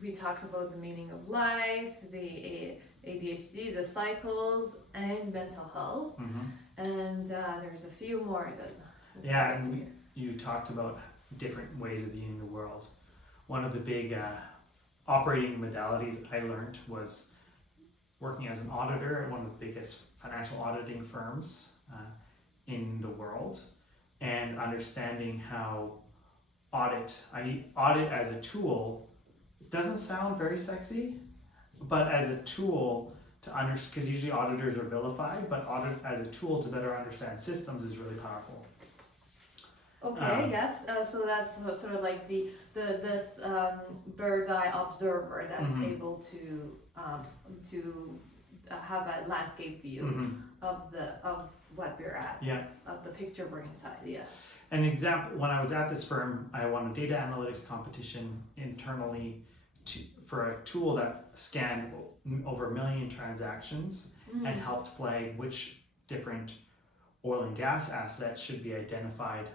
We talked about the meaning of life, the ADHD, the cycles, and mental health. And there's a few more that. Yeah, and you talked about different ways of viewing the world. One of the big operating modalities I learned was working as an auditor at one of the biggest financial auditing firms in the world, and understanding how audit as a tool doesn't sound very sexy, but as a tool to understand, because usually auditors are vilified, but audit as a tool to better understand systems is really powerful. Okay, yes. So that's sort of like this bird's eye observer that's able to have a landscape view of what we're at, of the picture we're inside. Yeah. An example: when I was at this firm, I won a data analytics competition internally for a tool that scanned over 1 million transactions and helped flag which different oil and gas assets should be identified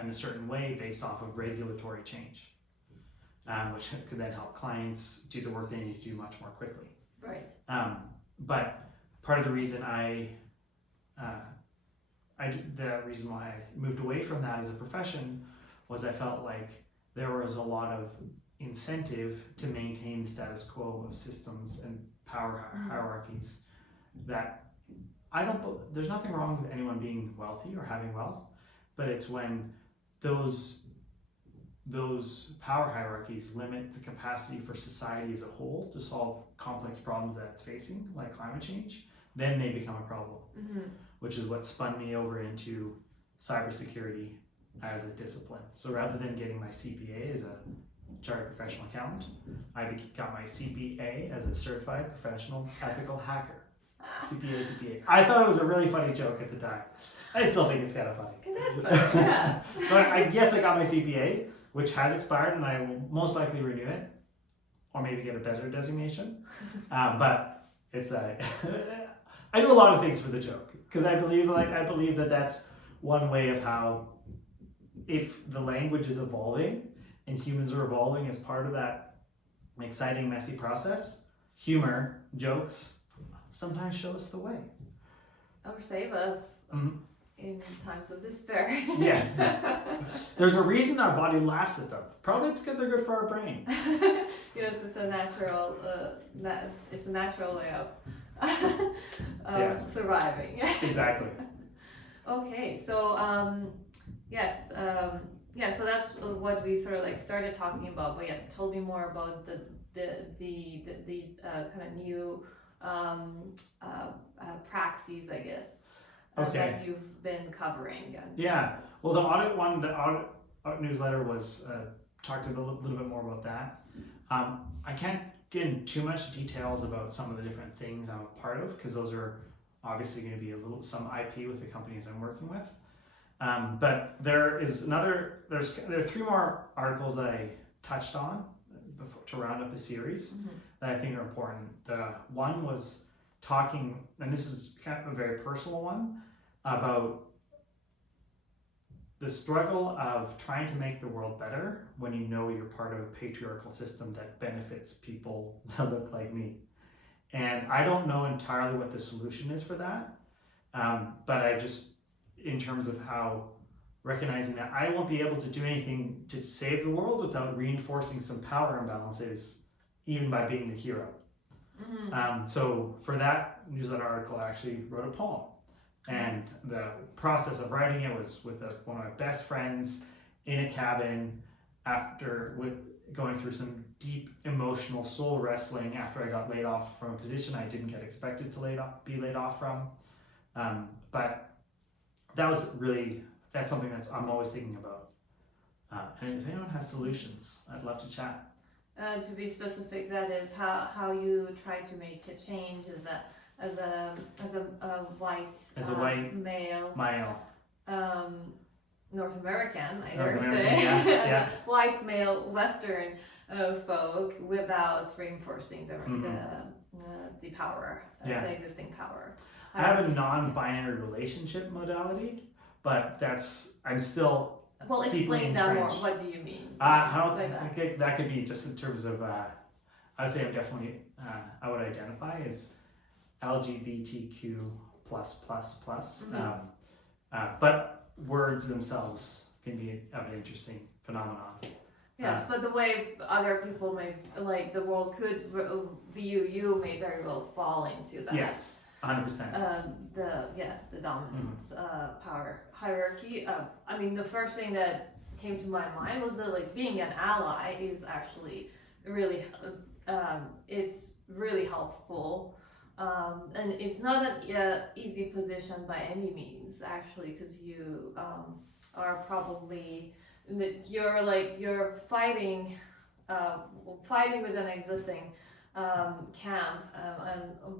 in a certain way based off of regulatory change, which could then help clients do the work they need to do much more quickly. Right. But part of the reason the reason why I moved away from that as a profession was I felt like there was a lot of incentive to maintain the status quo of systems and power hierarchies that there's nothing wrong with anyone being wealthy or having wealth, but it's when those power hierarchies limit the capacity for society as a whole to solve complex problems that it's facing, like climate change, then they become a problem, which is what spun me over into cybersecurity as a discipline. So rather than getting my CPA as a chartered professional accountant, I got my CPA as a certified professional ethical hacker. CPA. I thought it was a really funny joke at the time. I still think it's kind of funny. It is funny, yeah. So I guess I got my CPA, which has expired, and I will most likely renew it, or maybe get a better designation. But it's I do a lot of things for the joke, because I believe that that's one way of how, if the language is evolving and humans are evolving as part of that exciting, messy process, humor, jokes, sometimes show us the way. Or save us in times of despair. Yes. There's a reason our body laughs at them. Probably it's because they're good for our brain. Yes, it's a natural way of surviving. Exactly. Okay, so yes, so that's what we sort of like started talking about. But yes, told me more about these kind of new praxis, I guess, that you've been covering. Yeah. Well, the audit newsletter was talked a little bit more about that. I can't get into too much details about some of the different things I'm a part of, because those are obviously going to be some IP with the companies I'm working with. But there are 3 more articles that I touched on to round up the series that I think are important. The one was talking, and this is kind of a very personal one, about the struggle of trying to make the world better when you know you're part of a patriarchal system that benefits people that look like me. And I don't know entirely what the solution is for that, but I just, in terms of how recognizing that I won't be able to do anything to save the world without reinforcing some power imbalances, even by being the hero. So for that newsletter article, I actually wrote a poem. And the process of writing it was with one of my best friends in a cabin, with going through some deep emotional soul wrestling after I got laid off from a position I didn't get expected to be laid off from. But that's something I'm always thinking about. And if anyone has solutions, I'd love to chat. To be specific, that is how you try to make a change as a white male. North American, I dare say, yeah. white male Western folk, without reinforcing the power, the existing power. I have a non-binary relationship modality, but I'm still Well, explain that more. What do you mean? I think that could be just in terms of, I would say I'm definitely, I would identify as LGBTQ+++. But words themselves can be an interesting phenomenon. Yes, but the way other people may, like the world could view you may very well fall into that. Yes, 100%. The dominance power hierarchy. I mean, the first thing that came to my mind was that like being an ally is actually really, it's really helpful. And it's not an easy position by any means, actually, because you are probably you're fighting with an existing camp,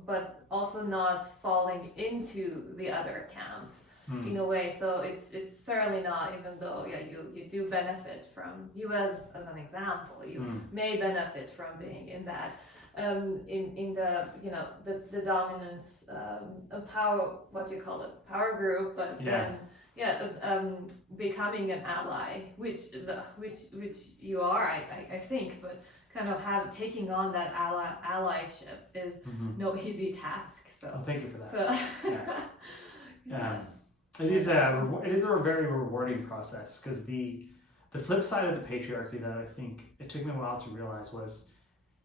but also not falling into the other camp in a way. So it's certainly not, even though you do benefit from, you as an example, you may benefit from being in that. In the dominance power, what do you call it, power group, but then becoming an ally, which you are, I think, but kind of taking on that allyship is no easy task. So well, thank you for that. It is a very rewarding process, because the flip side of the patriarchy that I think it took me a while to realize was,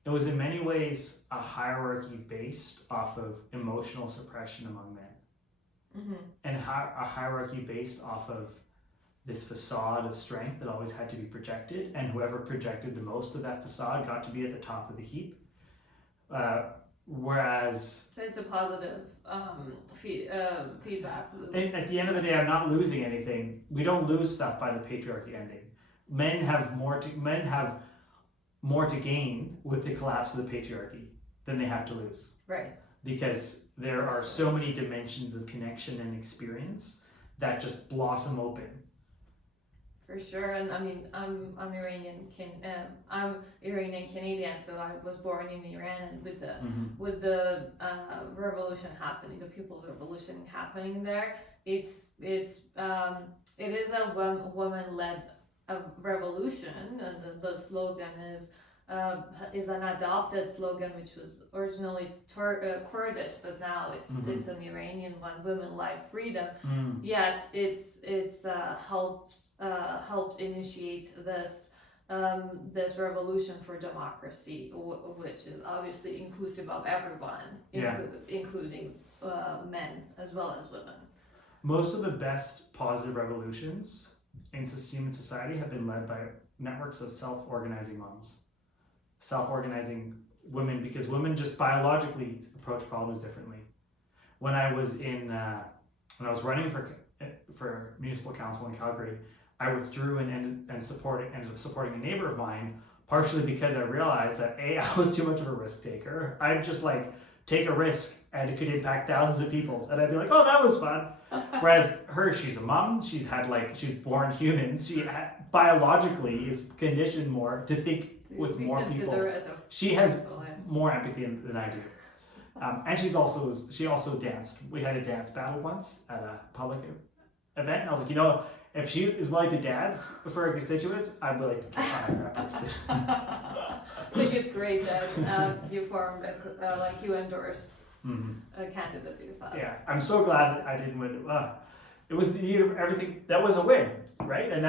it was in many ways a hierarchy based off of emotional suppression among men. And a hierarchy based off of this facade of strength that always had to be projected, and whoever projected the most of that facade got to be at the top of the heap. Whereas... So it's a positive feedback loop. And at the end of the day, I'm not losing anything. We don't lose stuff by the patriarchy ending. Men have more to gain with the collapse of the patriarchy than they have to lose. Right. Because there are so many dimensions of connection and experience that just blossom open. For sure, and I mean, I'm Iranian Canadian, so I was born in Iran, and with the revolution happening, the People's Revolution happening there, it is a woman-led revolution, and the slogan is an adopted slogan, which was originally Kurdish, but now it's an Iranian one: women, life, freedom. Yet it's helped initiate this revolution for democracy, which is obviously inclusive of everyone, including men as well as women. Most of the best positive revolutions in human society have been led by networks of self-organizing moms, self-organizing women, because women just biologically approach problems differently. When I was running for municipal council in Calgary, I withdrew and ended up supporting a neighbor of mine, partially because I realized that I was too much of a risk taker. I'd just take a risk and it could impact thousands of people, and I'd be like, oh, that was fun. Whereas she's a mom, she's born human, she biologically is conditioned more to think with more people. She has more empathy than I do. And she also danced. We had a dance battle once at a public event, and I was like, if she is willing to dance for her constituents, I'm willing to get behind that person. I think it's great that you formed you endorse a candidate you thought. Yeah, I'm so glad that I didn't win. It was everything. That was a win, right? And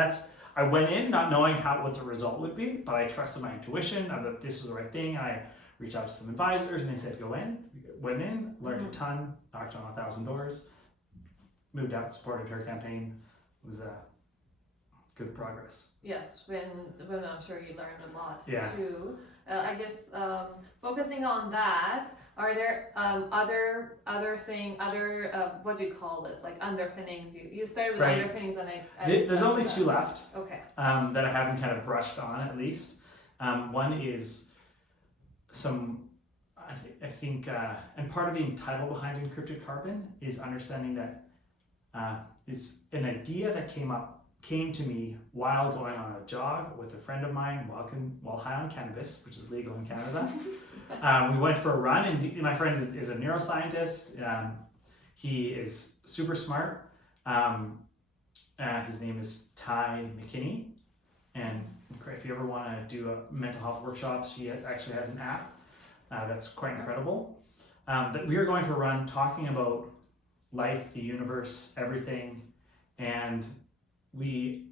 I went in not knowing what the result would be, but I trusted my intuition that this was the right thing. I reached out to some advisors, and they said, go in. Went in, learned a ton, knocked on 1,000 doors, moved out, supported her campaign. It was good progress. Yes, when I'm sure you learned a lot too. I guess focusing on that, are there what do you call this, like underpinnings? You started with underpinnings, and there's only two left. Okay. That I haven't kind of brushed on, at least. One is I think, and part of the title behind Encrypted Carbon is understanding that is an idea that came to me while going on a jog with a friend of mine while high on cannabis, which is legal in Canada. We went for a run, and my friend is a neuroscientist. He is super smart, His name is Ty McKinney, and if you ever want to do a mental health workshops, he actually has an app that's quite incredible. But we are going for a run talking about life, the universe, everything, and we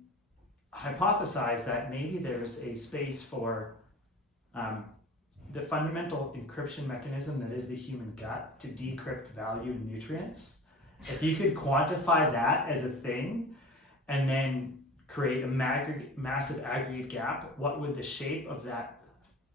hypothesize that maybe there's a space for the fundamental encryption mechanism that is the human gut to decrypt value and nutrients. If you could quantify that as a thing and then create a massive aggregate gap, what would the shape of that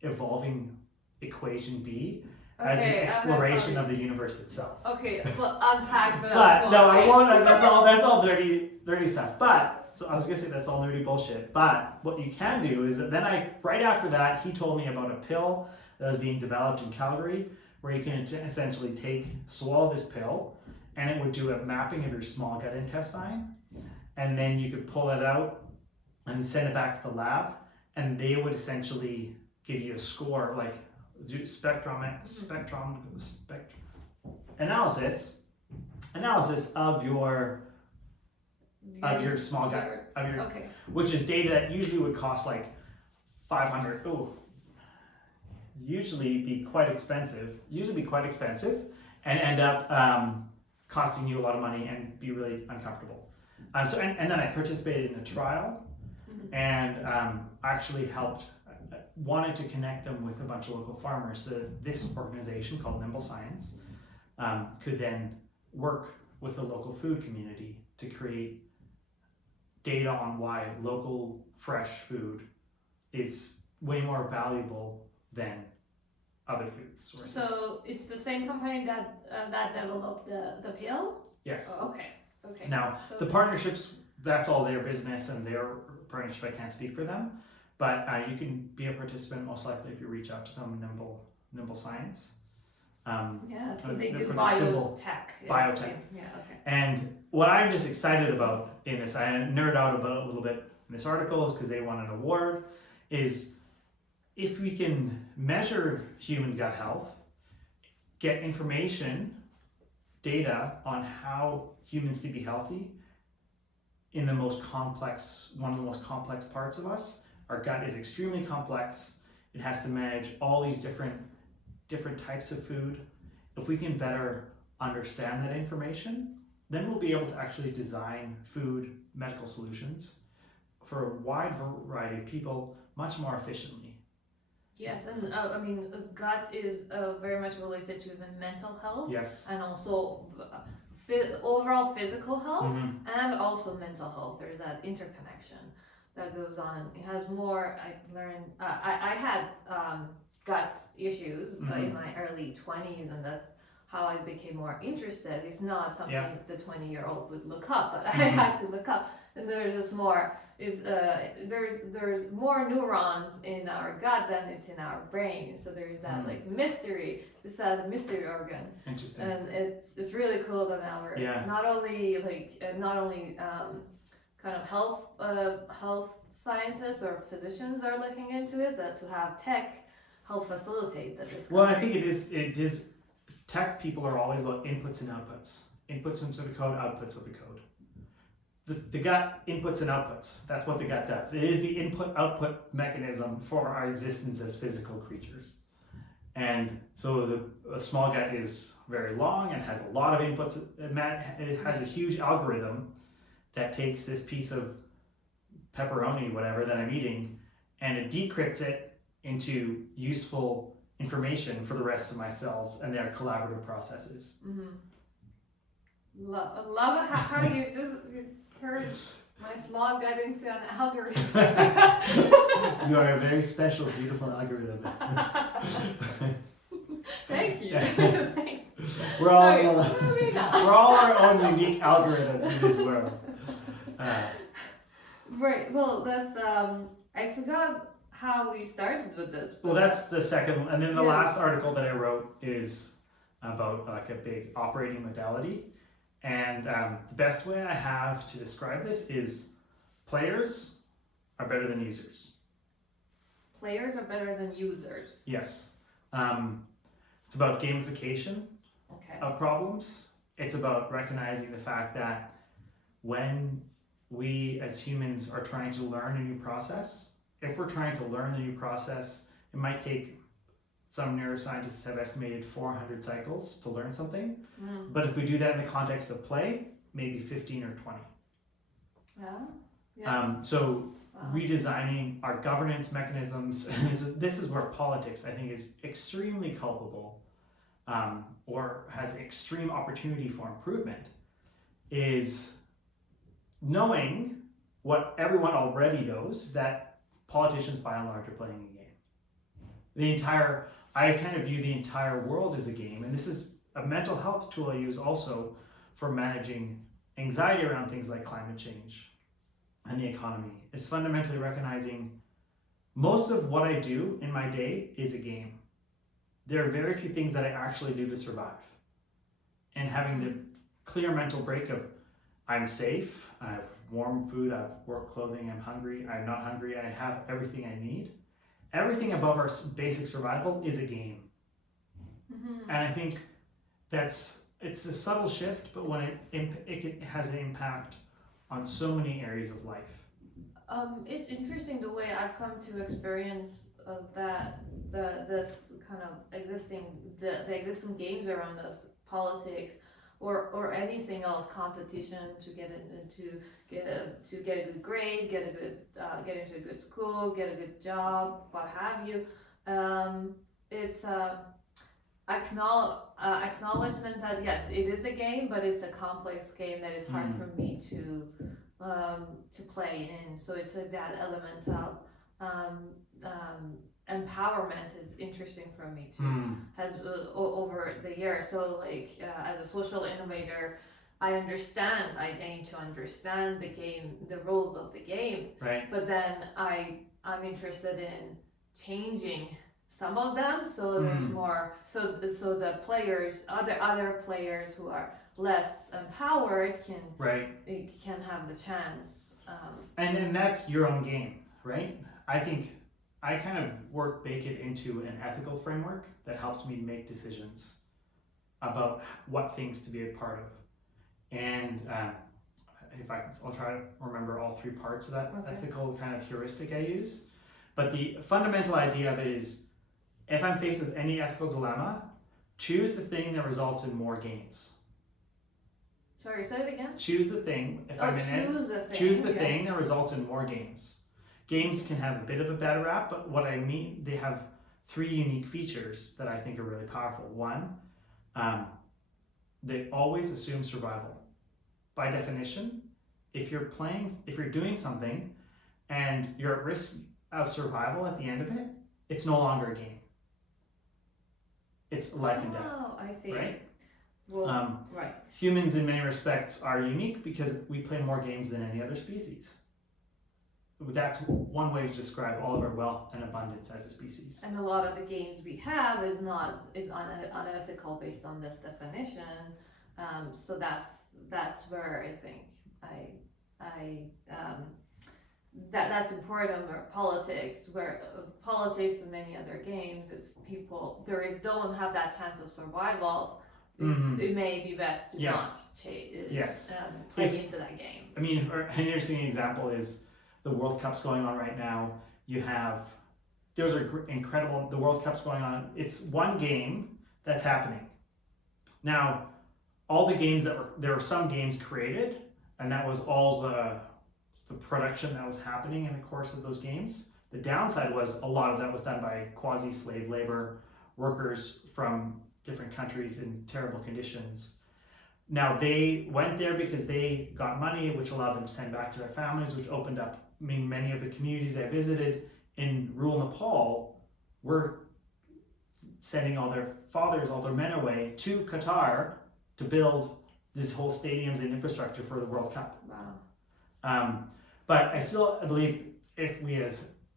evolving equation be as an exploration of the universe itself? Okay, well, unpack that. But no, I won't. That's all nerdy stuff. But so I was gonna say that's all nerdy bullshit. But what you can do is that then right after that, he told me about a pill that was being developed in Calgary, where you can essentially swallow this pill, and it would do a mapping of your small gut intestine, and then you could pull it out and send it back to the lab, and they would essentially give you a score, like do spectrum analysis of your small gut which is data that usually would cost like 500. Usually be quite expensive, and end up costing you a lot of money and be really uncomfortable. So then I participated in a trial, and actually wanted to connect them with a bunch of local farmers, so that this organization called Nimble Science could then work with the local food community to create data on why local fresh food is way more valuable than other food sources. So it's the same company that developed the pill? Yes. Oh, okay. Now, the partnerships, that's all their business and their partnership. I can't speak for them, but you can be a participant most likely if you reach out to them, Nimble Science. So they do biotech. Biotech. Yeah, okay. And what I'm just excited about in this, I nerd out about a little bit in this article because they won an award, is if we can measure human gut health, get information, data on how humans can be healthy in one of the most complex parts of us. Our gut is extremely complex. It has to manage all these different types of food. If we can better understand that information, then we'll be able to actually design food medical solutions for a wide variety of people much more efficiently. Yes, and gut is very much related to the mental health. Yes. And also overall physical health and also mental health. There's that interconnection that goes on. It has more. I learned. I had gut issues in my early 20s, and that's how I became more interested. It's not something the 20-year-old would look up, but I had to look up. And there's just more. There's more neurons in our gut than it's in our brain. So there's that like mystery. It's that mystery organ. Interesting. And it's really cool that now we're not only kind of health scientists or physicians are looking into it, that to have tech help facilitate the discovery. Well, I think it is. Tech people are always about inputs and outputs. Inputs into the code, outputs of the code. The gut inputs and outputs. That's what the gut does. It is the input-output mechanism for our existence as physical creatures. And so the small gut is very long and has a lot of inputs. It has a huge algorithm that takes this piece of pepperoni, whatever, that I'm eating, and it decrypts it into useful information for the rest of my cells and their collaborative processes. Love how you just turned my small gut into an algorithm. You are a very special, beautiful algorithm. Thank you. Thanks. We're all our own unique algorithms in this world. Right. Well, that's I forgot how we started with this. Well, that's the second, and then the last article that I wrote is about like a big operating modality. And the best way I have to describe this is players are better than users. Players are better than users. Yes. It's about gamification of problems. It's about recognizing the fact that when we as humans are trying to learn a new process. If we're trying to learn the new process, it might take, some neuroscientists have estimated 400 cycles to learn something. But if we do that in the context of play, maybe 15 or 20. So redesigning our governance mechanisms, this is where politics, I think, is extremely culpable, or has extreme opportunity for improvement, is knowing what everyone already knows, that politicians by and large are playing a game. I kind of view the entire world as a game, and this is a mental health tool I use also for managing anxiety around things like climate change and the economy, is fundamentally recognizing most of what I do in my day is a game. There are very few things that I actually do to survive. And having the clear mental break of, I'm safe, I have warm food, I have work clothing, I'm hungry, I'm not hungry, I have everything I need. Everything above our basic survival is a game. And I think it's a subtle shift, but when it has an impact on so many areas of life. It's interesting the way I've come to experience this kind of the existing games around us, politics, or anything else, competition to get a good grade, get into a good school, get a good job, what have you. It's acknowledgement that it is a game, but it's a complex game that is hard for me to play in. So it's that element of empowerment is interesting for me too. Has over the years. So like as a social innovator, I need to understand the game, the rules of the game. Right. But then I'm interested in changing some of them, so there's more. So the players, other players who are less empowered can have the chance. And that's your own game, right? I think I kind of bake it into an ethical framework that helps me make decisions about what things to be a part of. And I'll try to remember all three parts of that ethical kind of heuristic I use. But the fundamental idea of it is, if I'm faced with any ethical dilemma, choose the thing that results in more games. Sorry, say it again? Choose the thing. Choose the thing that results in more games. Games can have a bit of a bad rap, but what I mean, they have three unique features that I think are really powerful. One, they always assume survival. By definition, if you're doing something and you're at risk of survival at the end of it, it's no longer a game. It's life and death. Oh, I see. Right? Well, right. Humans in many respects are unique because we play more games than any other species. That's one way to describe all of our wealth and abundance as a species. And a lot of the games we have is unethical based on this definition. So that's where I think that's important. Where politics and many other games, if people don't have that chance of survival, it may be best to not play into that game. I mean, an interesting example is the World Cup's going on right now. Those are incredible. The World Cup's going on. It's one game that's happening. Now, all the games there were some games created, and that was all the production that was happening in the course of those games. The downside was a lot of that was done by quasi-slave labor workers from different countries in terrible conditions. Now, they went there because they got money, which allowed them to send back to their families, which opened up many of the communities I visited in rural Nepal were sending all their fathers, all their men away to Qatar to build these whole stadiums and infrastructure for the World Cup. Wow. But I still believe if we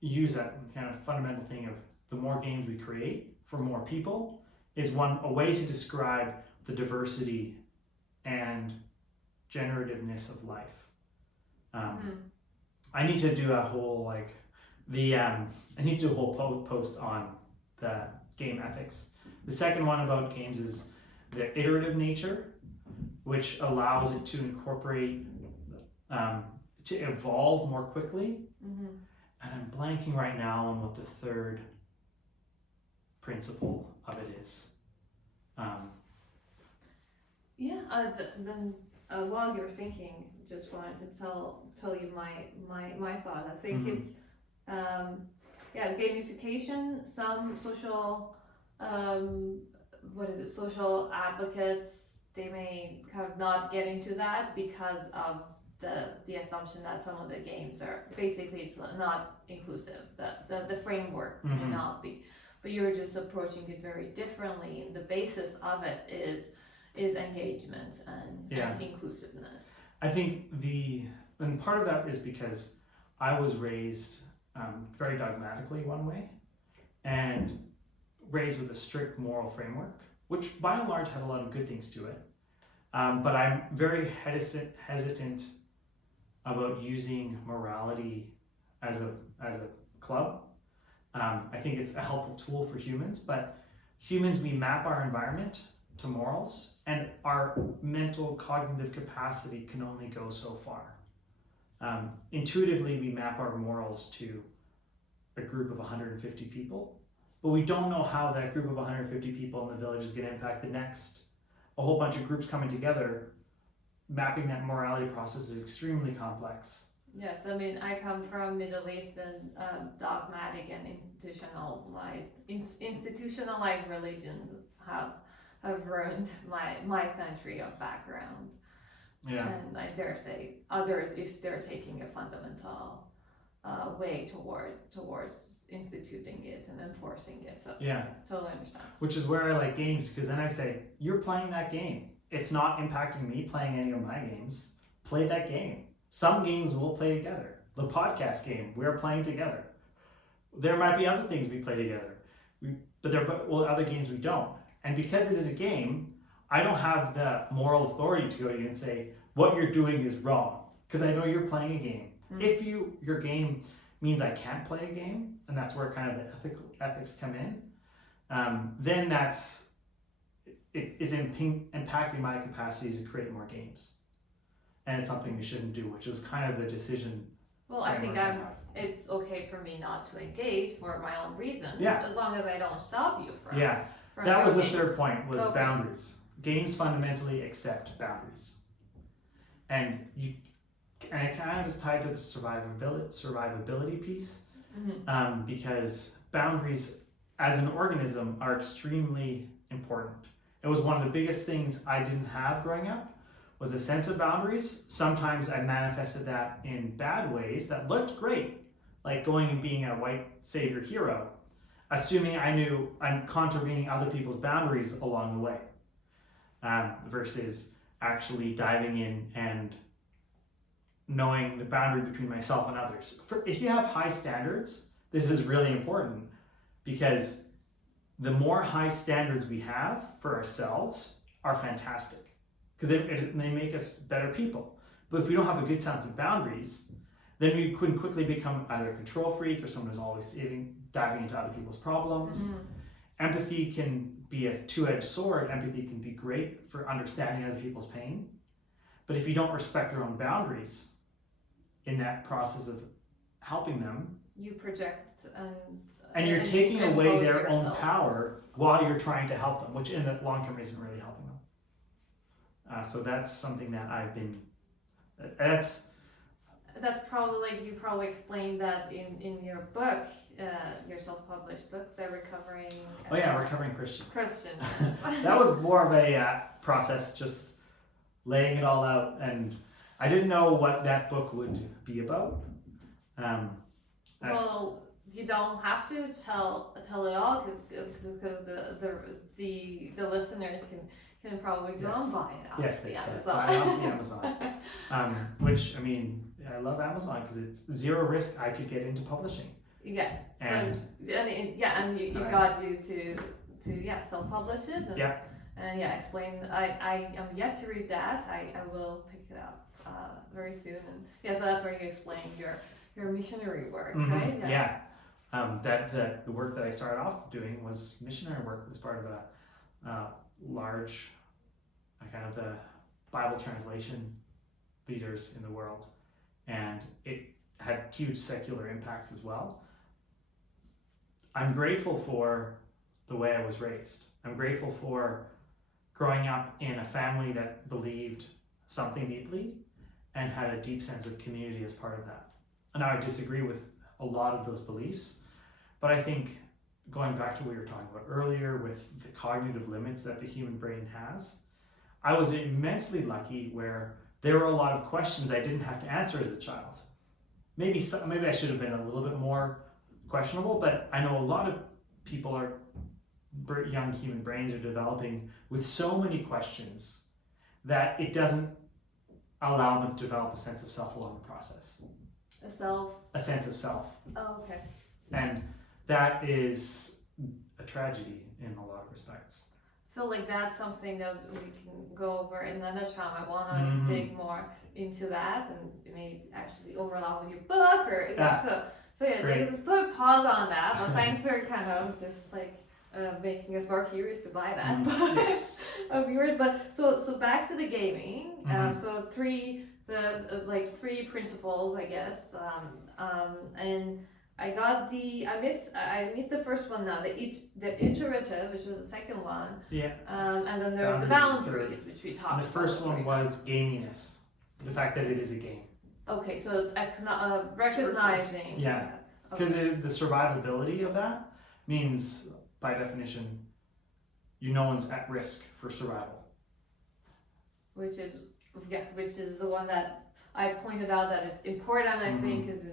use that kind of fundamental thing of the more games we create for more people is a way to describe the diversity and generativeness of life. I need to do a whole post on the game ethics. The second one about games is the iterative nature, which allows it to incorporate to evolve more quickly. And I'm blanking right now on what the third principle of it is. Then while you're thinking, just wanted to tell you my thought. I think it's gamification. Some social social advocates, they may kind of not get into that because of the assumption that some of the games are basically it's not inclusive. The framework may not be, but you're just approaching it very differently, and the basis of it is engagement and inclusiveness. I think and part of that is because I was raised very dogmatically one way, and raised with a strict moral framework, which by and large had a lot of good things to it. But I'm very hesitant about using morality as a club. I think it's a helpful tool for humans, but humans, we map our environment to morals, and our mental cognitive capacity can only go so far. Intuitively, we map our morals to a group of 150 people, but we don't know how that group of 150 people in the village is going to impact the next. A whole bunch of groups coming together, mapping that morality process is extremely complex. Yes, I mean, I come from Middle Eastern dogmatic and institutionalized religions have ruined my country of background. Yeah. And I dare say others, if they're taking a fundamental way towards instituting it and enforcing it. So yeah, I totally understand. Which is where I like games, because then I say, you're playing that game. It's not impacting me playing any of my games. Play that game. Some games we'll play together. The podcast game, we're playing together. There might be other things we play together, but there are other games we don't. And because it is a game, I don't have the moral authority to go to you and say, what you're doing is wrong, because I know you're playing a game. If your game means I can't play a game, and that's where kind of the ethics come in, then it is impacting my capacity to create more games. And it's something we shouldn't do, which is kind of the decision. Well, I think it's okay for me not to engage for my own reasons, as long as I don't stop you from. Yeah, that was the third point, was boundaries. Games fundamentally accept boundaries. And it kind of is tied to the survivability piece, because boundaries as an organism are extremely important. It was one of the biggest things I didn't have growing up, was a sense of boundaries. Sometimes I manifested that in bad ways that looked great, like going and being a white savior hero, assuming I knew I'm contravening other people's boundaries along the way, versus actually diving in and knowing the boundary between myself and others. If you have high standards, this is really important, because the more high standards we have for ourselves are fantastic, because they make us better people. But if we don't have a good sense of boundaries, then we can quickly become either a control freak or someone who's always diving into other people's problems. Empathy can be a two-edged sword. Empathy can be great for understanding other people's pain, but if you don't respect their own boundaries in that process of helping them, you project and you're taking away their own power while you're trying to help them, which in the long term isn't really helping them. So that's something that I've been. That's probably, you probably explained that in your book, your self-published book, the Recovering. Recovering Christian. That was more of a process, just laying it all out, and I didn't know what that book would be about. Well, you don't have to tell it all, because the listeners can probably go and buy it off the Amazon. Buy it off the Amazon. Which, I mean, I love Amazon because it's zero risk. I could get into publishing. Yes, and you got you to self-publish it. And explain. I am yet to read that. I will pick it up very soon. And so that's where you explain your missionary work, right? That the work that I started off doing was missionary work. It was part of a large kind of the Bible translation leaders in the world, and it had huge secular impacts as well. I'm grateful for the way I was raised. I'm grateful for growing up in a family that believed something deeply and had a deep sense of community as part of that. And I disagree with a lot of those beliefs, but I think going back to what we were talking about earlier with the cognitive limits that the human brain has, I was immensely lucky where there were a lot of questions I didn't have to answer as a child. Maybe I should have been a little bit more questionable, but I know a lot of people young human brains are developing with so many questions that it doesn't allow them to develop a sense of self along the process. A sense of self. Oh, okay. And that is a tragedy in a lot of respects. I feel like that's something that we can go over another time. I want to dig more into that and maybe actually overlap with your book or so yeah, let's put a pause on that. But thanks for kind of just like making us more curious to buy that of yours. But so back to the gaming. So three principles, I guess. And I missed the first one now. The iterative, which was the second one. Yeah. And then there's the boundaries, which we talked about. And the first one was gaminess, the fact that it is a game. Okay, so recognizing. Yeah, because the survivability of that means, by definition, no one's at risk for survival. Which is the one that I pointed out that it's important. I think is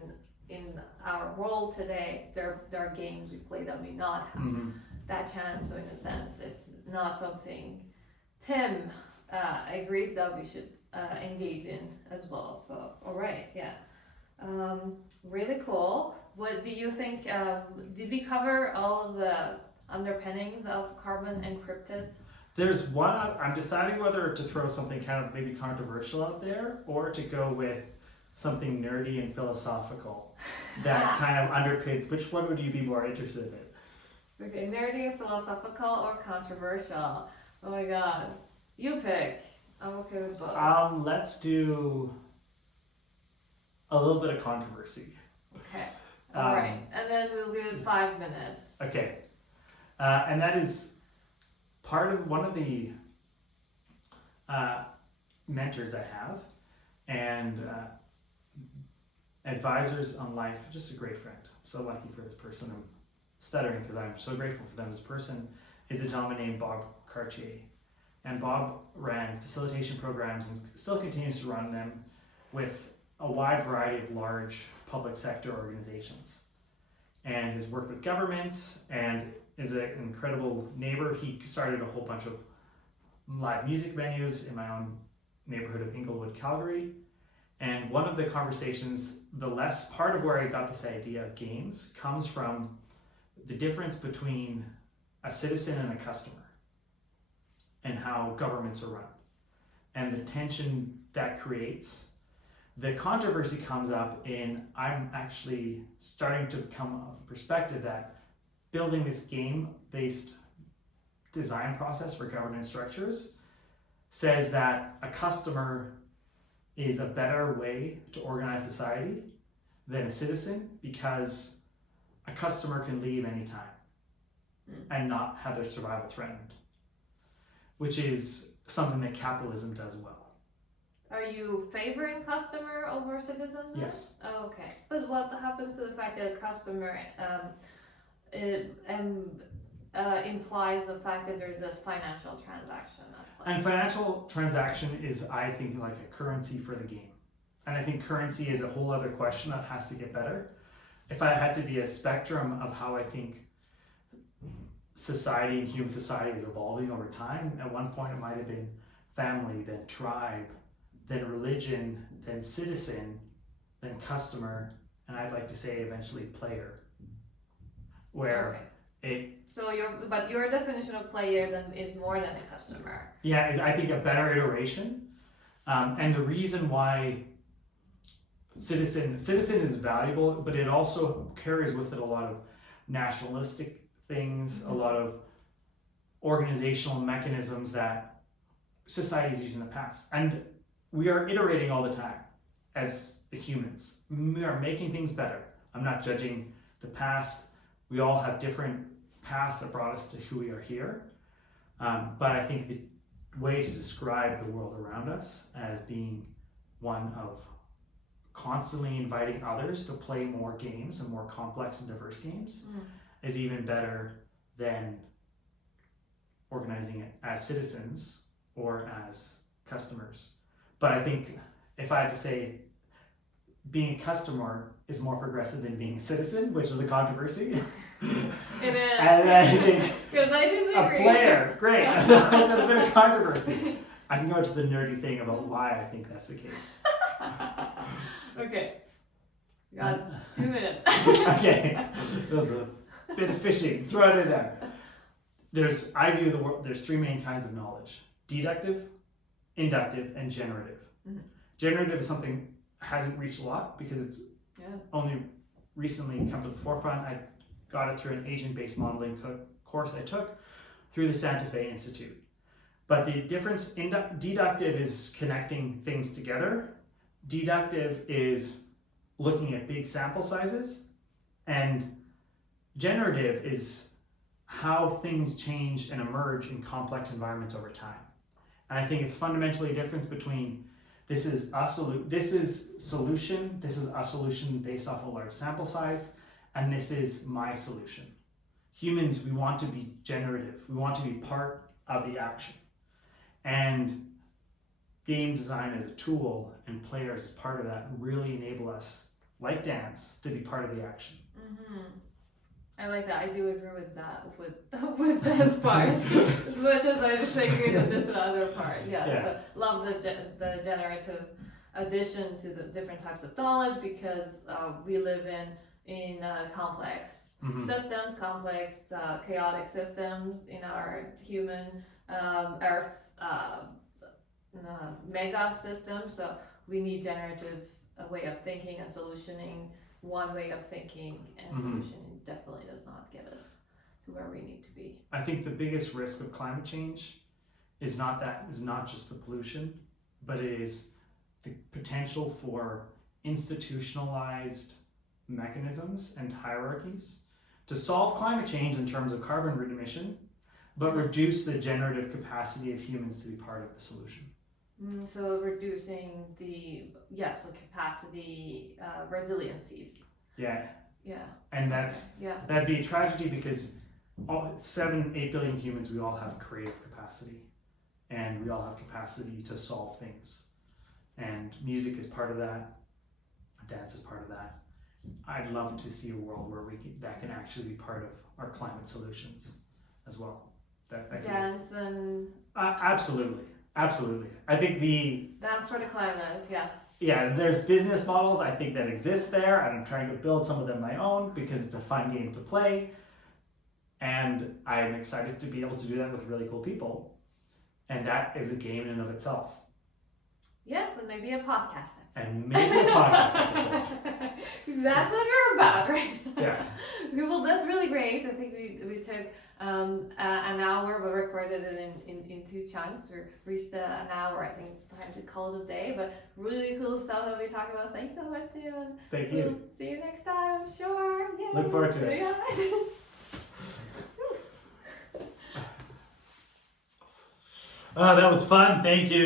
in our world today, there are games we play that may not have that chance. So in a sense, it's not something Tim agrees that we should engage in as well. So all right, yeah, really cool. What do you think? Did we cover all of the underpinnings of Carbon Encrypted? There's one. I'm deciding whether to throw something kind of maybe controversial out there or to go with something nerdy and philosophical that kind of underpins. Which one would you be more interested in? Okay, nerdy and philosophical or controversial? Oh my god, you pick. I'm okay with both. Let's do a little bit of controversy. Okay. All right, and then we'll give it 5 minutes. Okay, and that is part of one of the mentors I have and advisors on life. Just a great friend. So lucky for this person. I'm stuttering because I'm so grateful for them. This person is a gentleman named Bob Cartier. And Bob ran facilitation programs and still continues to run them with a wide variety of large public sector organizations, and has worked with governments and is an incredible neighbor. He started a whole bunch of live music venues in my own neighborhood of Inglewood, Calgary. And one of the conversations, part of where I got this idea of games comes from the difference between a citizen and a customer, and how governments are run, and the tension that creates. The controversy comes up in I'm actually starting to come of a perspective that building this game-based design process for governance structures says that a customer is a better way to organize society than a citizen, because a customer can leave anytime and not have their survival threatened, which is something that capitalism does well. Are you favoring customer over citizen then? Yes. Oh, okay. But what happens to the fact that a customer implies the fact that there's this financial transaction at play? And financial transaction is, I think, like a currency for the game. And I think currency is a whole other question that has to get better. If I had to be a spectrum of how I think society and human society is evolving over time, at one point it might have been family, then tribe, then religion, then citizen, then customer, and I'd like to say eventually player. Where So your definition of player then is more than a customer. Yeah, is I think a better iteration. And the reason why citizen is valuable, but it also carries with it a lot of nationalistic things, a lot of organizational mechanisms that society's used in the past. And we are iterating all the time as the humans. We are making things better. I'm not judging the past. We all have different paths that brought us to who we are here. But I think the way to describe the world around us as being one of constantly inviting others to play more games and more complex and diverse games is even better than organizing it as citizens or as customers. But I think if I had to say, being a customer is more progressive than being a citizen, which is a controversy. It is. And I think because I disagree. A player, great. That's a bit of controversy. I can go into the nerdy thing about why I think that's the case. Okay. Got 2 minutes. Okay. That was a bit of fishing. Throw it in there. I view the world, there's 3 main kinds of knowledge: deductive, inductive, and generative. Generative is something hasn't reached a lot because it's only recently come to the forefront. I got it through an agent-based modeling course I took through the Santa Fe Institute. But the difference, deductive is connecting things together. Deductive is looking at big sample sizes. And generative is how things change and emerge in complex environments over time. And I think it's fundamentally a difference between this is a solution based off a large sample size, and this is my solution. Humans, we want to be generative. We want to be part of the action. And game design as a tool and players as part of that really enable us, like dance, to be part of the action. I like that. I do agree with that, with this part. As much as I disagree with this other part. Yes. Yeah. Love the generative addition to the different types of knowledge, because we live in complex systems, complex chaotic systems in our human Earth mega system. So we need generative way of thinking and solutioning. One way of thinking and solutioning definitely does not get us to where we need to be. I think the biggest risk of climate change is not just the pollution, but it is the potential for institutionalized mechanisms and hierarchies to solve climate change in terms of carbon emission, but reduce the generative capacity of humans to be part of the solution. So reducing the capacity, resiliencies. Yeah. Yeah. And that'd be a tragedy, because 7-8 billion humans, we all have creative capacity, and we all have capacity to solve things. And music is part of that. Dance is part of that. I'd love to see a world where that can actually be part of our climate solutions as well. Dance and absolutely. I think dance for the climate, yes. Yeah, there's business models I think that exist there, and I'm trying to build some of them my own because it's a fun game to play, and I'm excited to be able to do that with really cool people, and that is a game in and of itself. Yes, and maybe a podcast episode. And maybe a podcast episode. Because that's what we're about, right? Yeah. Well, that's really great. I think we took an hour, but recorded it in 2 chunks. We reached an hour. I think it's time to call it a day. But really cool stuff that we talked about. Thanks so much, Tim. Thank you. We'll see you next time, I'm sure. Yay. Look forward to it. Yeah. That was fun. Thank you.